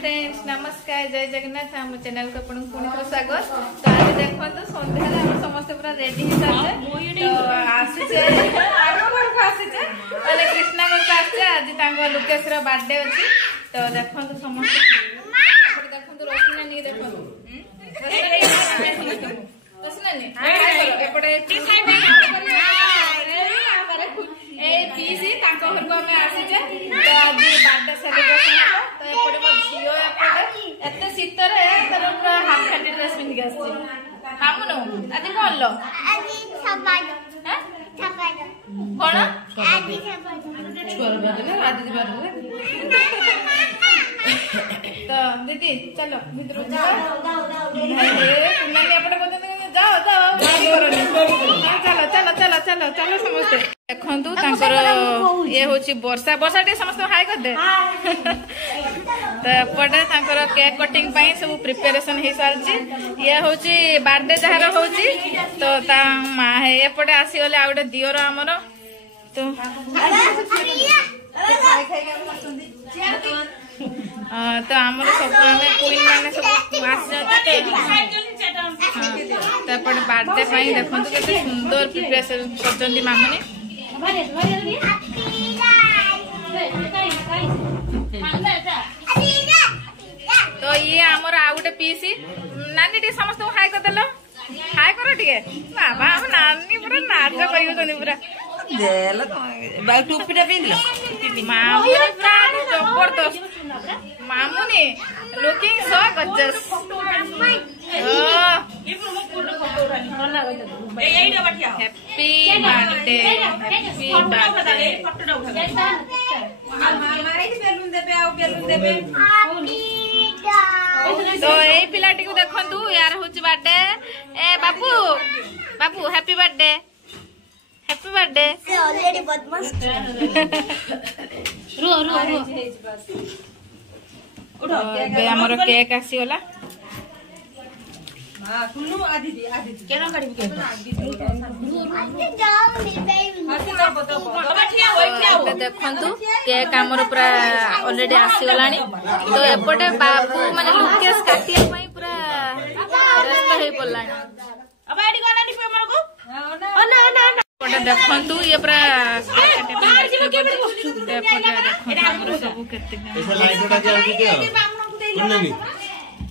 Friends नमस्कार जय जगन्नाथ आम चैनल को आपन पुणी थोड़ा स्वागत। तो आज देखो तो संध्या हम समस्त पूरा रेडी हो सारे तो आसीचे आगो घर को आसीचे अले कृष्णा घर को आछे आज तांको लुकेश रो बर्थडे अछि। तो देखो तो समस्त पर देखो तो रोशना नहीं देखो रोशना नहीं एपड़े टी खाइबे ए पीसी तांको घर को मैं आसीचे तो आज बर्थडे सेलिब्रेशन तो एपड़े मो झियो एपड़े एते शीतर है तर पूरा हाफ फैंटी ड्रेस पिन के आसी हामुनो आज कोन लो आज छपाड हैं छपाड कोन आज छपाड छोर बदले आज बार तो दीदी चलो भीतर जाओ कुन्नानी एपड़े कोते जाओ जाओ चलो चलो चलो चलो चलो समझते देखंतु तांकर ये होची वर्षा वर्षा टे समस्त हाई कर दे तो एपटे तांकर केक कटिंग पई सब प्रिपरेशन हे सालची ये होची बर्थडे जहार होची तो ता मा है एपटे आसी गले आ गोटे दियोर हमर तो तो आमर सब क्वीन माने सब आस जाते तो एपटे बर्थडे पई देखंतु केते सुंदर प्रिपरेशन करजंदी मामने तो ये आमर आ गोटे पीसी नानी टी समस्त हाई कर देलो हाई करो टिके बाबा हम नानी पूरा नाच करियो जनी पूरा देला बा टोपीटा पिनलो मामुनी पूरा जबरदस्त मामुनी लुकिंग सो गजस हैप्पी बर्थडे हैप्पी बर्थडे तो ए पिलाटी को देखंतु यार होची बर्थडे ए बाबू बाबू हैप्पी बर्थडे हैप्पी बर्थडे से ऑलरेडी बदमाश रो रो रो उठो बे हमर केक आसी होला हां कुनु आदि केना करिबे केक जाओ मेरे बेबी देखंतु केक हमर पूरा ऑलरेडी आसी गलानी तो एपटे बाबू माने लुकेश काटिया पई पूरा व्यस्त हे पड़लानी अब आडी गलानी पे हमर को ओना ओना एपटे देखंतु ये पूरा एपटे देखंतु हमर सब केते ऐसा लाइट उड़ा के आउती के नहीं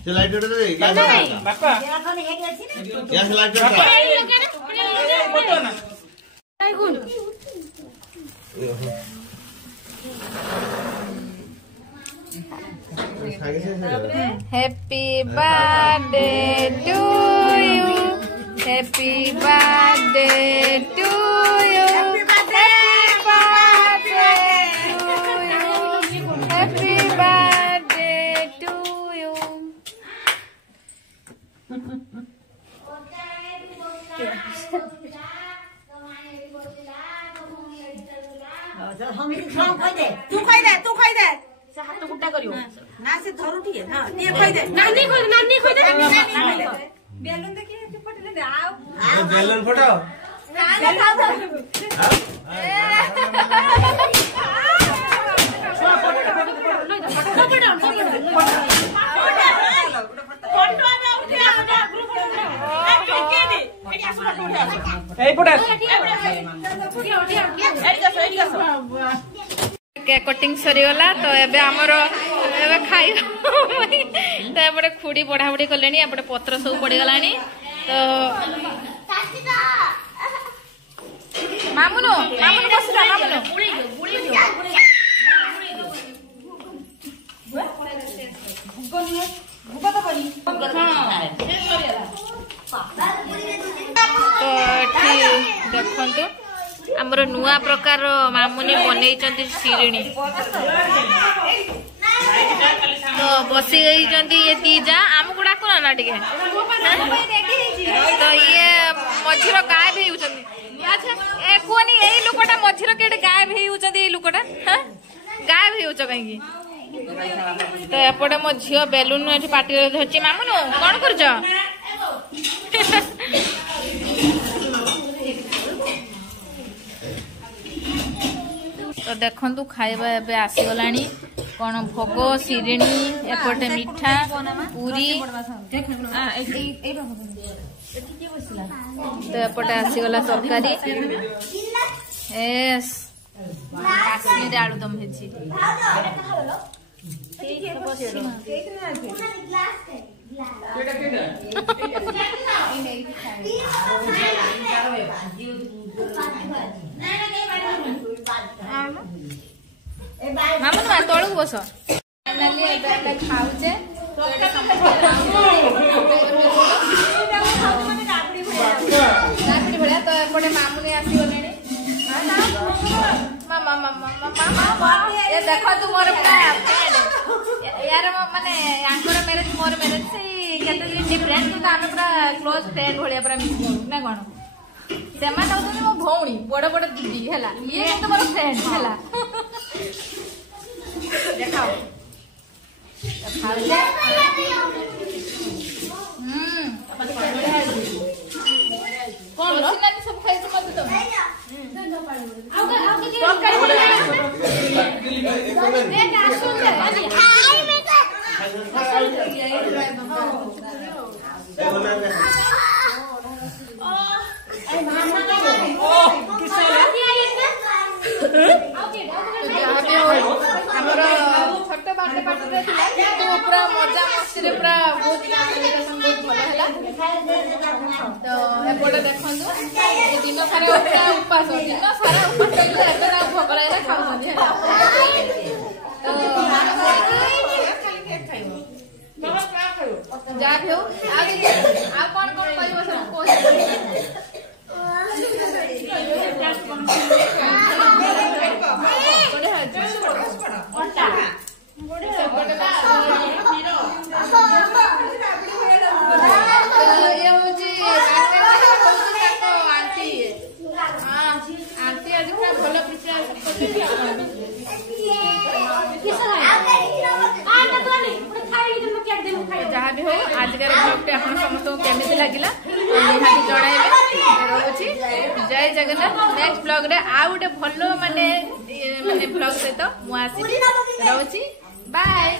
से लाइट उड़ा दे क्या पापा या से लाइट उड़ा फोटो ना आई गुण happy birthday to you happy birthday to you happy birthday to you हम खाओ खाई दे तू खाई दे से हाथ गुड्डा करियो ना से धरू ठीक हां ये खाई दे नानी खोई दे बेलून देखिए के फटले दे आओ बेलन फटाओ ना खाओ केक कटिंग सरीगला तो एबे हमर एबे खाई तो एपटे खुड़ी बढ़ाबुड़ी कलेनी एपटे पत्र सब पड़ी गलानी तो मामुनो मामुनो बसरा मामुनो तो देखंतु हमर नुआ प्रकार मामुनी बनै चंदी शिरिणी तो बसी गई चंदी ये तीजा आम गुडा कोन ना टिके तो ये मझिरो गायब हे उचंदी अच्छा ए कोनी एई लोकटा मझिरो केडे गायब हे उचंदी एई लोकटा हां गायब हे उच कहीं तो एपटे मो झियो बेलून एठी पार्टी धरची मामुनो कोन करछ तो देखंतु खाइबा एबे आसी गलानी कौन भोग शिरिणी एपटे मिठा पूरी तो एपटे आसीगला तरकारी एस काश्मीर आलुदम भेजी मामन मा तळू बस फाइनली एबे खाउचे भलिया तो एपटे मामुनी आसी गलेनी मामा मामा मामा ये देखो तू मोर पूरा यार माने यांकर मैरिज मोर मैरिज से केते डिफरेंट तो हम पूरा क्लोज फ्रेंड भलिया पूरा ना कोन सेमा नउतनी मो भौणी बड़ बड़ दीदी हैला ये तो मोर फ्रेंड हैला देखाओ कौन लो ना सब खाई तो मत तुम छोटे बाटे पाटे पूरा मजा मस्ती पूरा बहुत भल है तो एपटे देखु दिन सारा पूरा उपास दिन सारा उपास भोग लगे खाऊ जहाँ भी हो कौन कौन कह जहाँ भी हो आजकल ब्लॉग आप समस्त केमी लगे निहाती जनइबे जय जगन्नाथ नेक्स्ट ब्लॉग रे आ गोटे भल माने ब्लॉग सहित मुझे रोची बाय।